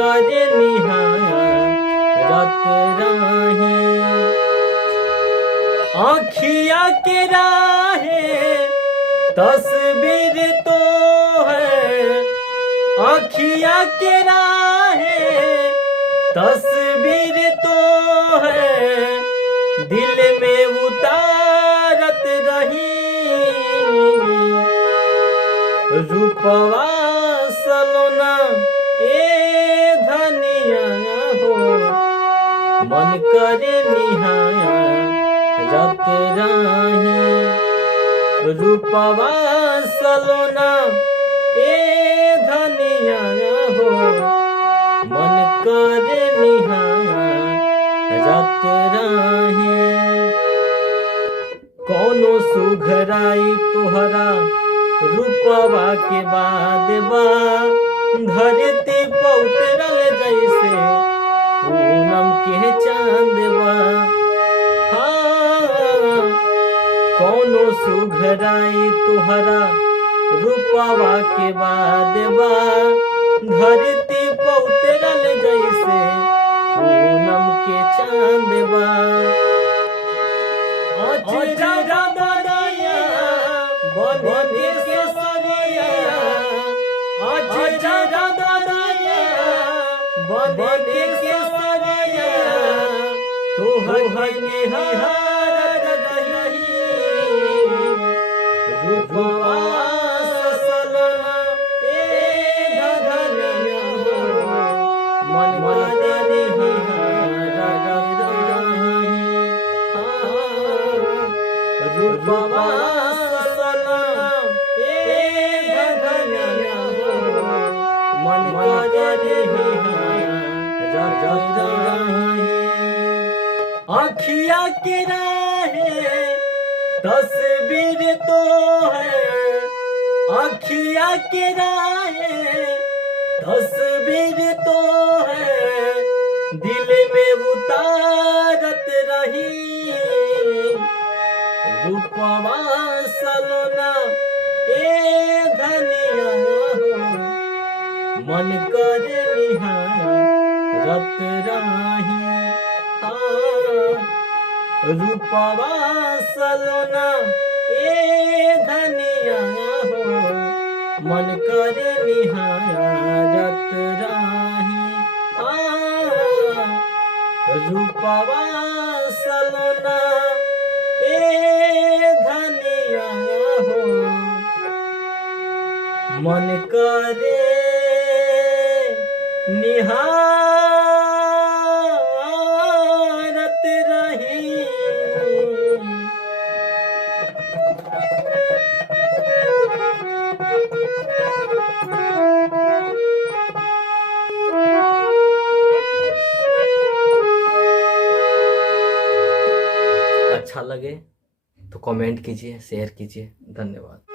करे निहारत रही। आँखिया के राहे तस्वीर तो है, आँखिया के राहे तस्वीर तो है, दिल में उतारत रही। रूपवा सलोना ए धनिया हो, मन करे निहारत रही। रूपवा सलोना ए धनिया हो, मन करे निहारत रही। कौनो सुघराई तोहरा रूपवा के बाद बा, धरती पर उतरल जैसे पूनम के चांद बा। हाँ, कौनो सुघराई तोहरा रूपवा के बाद बा, धरती पर उतरल जैसे पूनम के चांद बा। अजरा बनिया बन के सरिया, अजरा बनिया बन के सरिया, तोहर निहारत रही। रूपवा सलोना ए धनिया हो, मन करे निहारत रही। रूपवा सलोना ए धनिया हो, मन करे निहारत रही। आँखिया के राहे तस्वीर तो है, आँखिया के राहे तस्वीर तो है, दिल में उतारत रही। रूपवा सलोना ए धनिया हो, मन करे निहारत रही। रूपवा सलोना ए धनिया हो, मन करे निहारत रही। रूपवा सलोना ए धनिया हो, मन करे निहारत रही। अच्छा लगे तो कमेंट कीजिए, शेयर कीजिए। धन्यवाद।